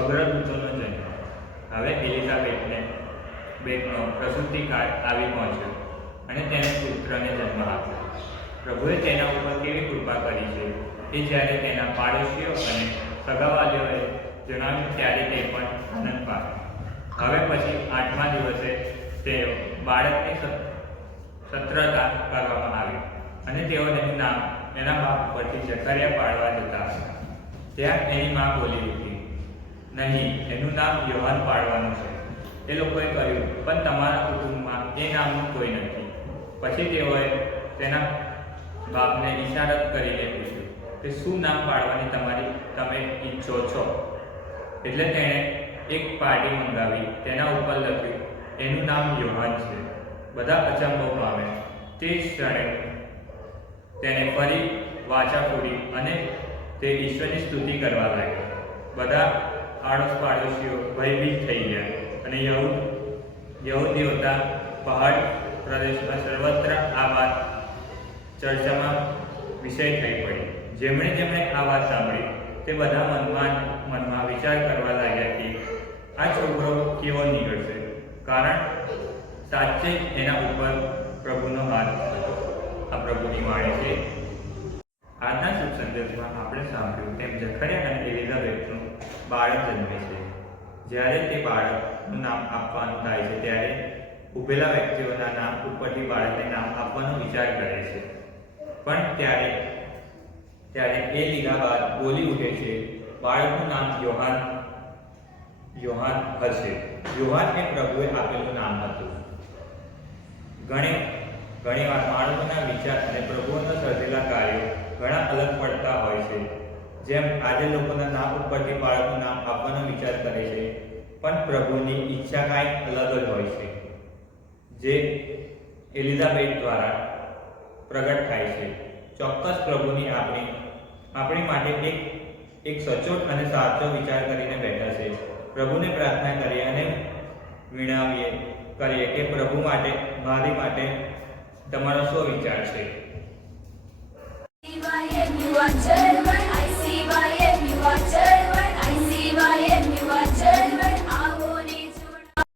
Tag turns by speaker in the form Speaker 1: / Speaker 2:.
Speaker 1: અગ્રદૂતોનો જન્મ. હવે એલિઝાબેથને બેટનો પ્રસૂતિ કાળ આવી પહોંચ્યો અને તેને પુત્રને જન્મ આપ્યો. પ્રભુએ તેના ઉપર કેવી કૃપા કરી છે એ જ્યારે તેના પાડોશીઓ અને સગાવાલીઓએ જણાવ્યું ત્યારે તે પણ આનંદ પામ્યો. હવે પછી આઠમા દિવસે તેઓ બાળકની સત્રતા કરવામાં આવી અને તેઓ તેનું નામ એના બાપ પરથી જકરિયા પાડવા જતા હતા. ત્યાં એની માં બોલી દીધી નહીં, એનું નામ વ્યવહાર પાડવાનું છે. એ લોકોએ કર્યું પણ તમારા કુટુંબમાં એ નામનું કોઈ નથી. પછી તેઓએ તેના બાપને ઇશારત કરીને પૂછ્યું કે, શું નામ પાડવાની તમારી, તમે ઈચ્છો છો? એટલે તેણે એક પાર્ટી મંગાવી, તેના ઉપર લખ્યું, એનું નામ યોહાન છે. બધા અચંબો પામે તે જ ક્ષણે તેને ફરી વાચા ફૂડી અને તે ઈશ્વરની સ્તુતિ કરવા લાગ્યા. બધા આડોશ પાડોશીઓ ભયભીત થઈ ગયા અને યહૂદ યહૂદીઓતા પહાડ પ્રદેશમાં સર્વત્ર આ વાત ચર્ચામાં વિષય થઈ પડી. જેમણે જેમણે આ વાત સાંભળી, તે બધા મનમાં મનમાં વિચાર કરવા લાગ્યા કે આ છોકરો કેવો નીકળશે? કારણ સાચે એના ઉપર પ્રભુનો હાથ હતો. આ પ્રભુની વાણી છે શુભ આપણે સાંભળ્યું તેમ જખરિયા અને એલિઝાબેથનું બાળક જન્મે છે. જ્યારે તે બાળકનું નામ આપવાનું થાય છે, ત્યારે ઉભેલા વ્યક્તિઓના નામ ઉપરથી બાળકને નામ આપવાનો વિચાર કરે છે. પણ ત્યારે ત્યારે એ લીધા બાદ બોલી ઉઠે છે, બાળકનું નામ યોહાન યોહાન હશે. યોહાન એ પ્રભુએ આપેલું નામ હતું. ઘણી ઘણીવાર માણસોના વિચાર અને પ્રભુઓના સર્જેલા કાર્યો ઘણા અલગ પડતા હોય છે. જેમ આજે લોકોના નામ ઉપરથી બાળકનું નામ આપવાનો વિચાર કરે છે, પણ પ્રભુની ઈચ્છા કાંઈક અલગ જ હોય છે. જે એલિઝાબેથ દ્વારા પ્રગટ થાય છે. ચોક્કસ પ્રભુની આપણી આપણી માટે એક એક સચોટ અને સાચો વિચાર કરીને બેઠા છે. પ્રભુને પ્રાર્થના કરીએ અને વિણાવીએ, કરીએ કે પ્રભુ માટે, મારી માટે તમારો શું વિચાર છે?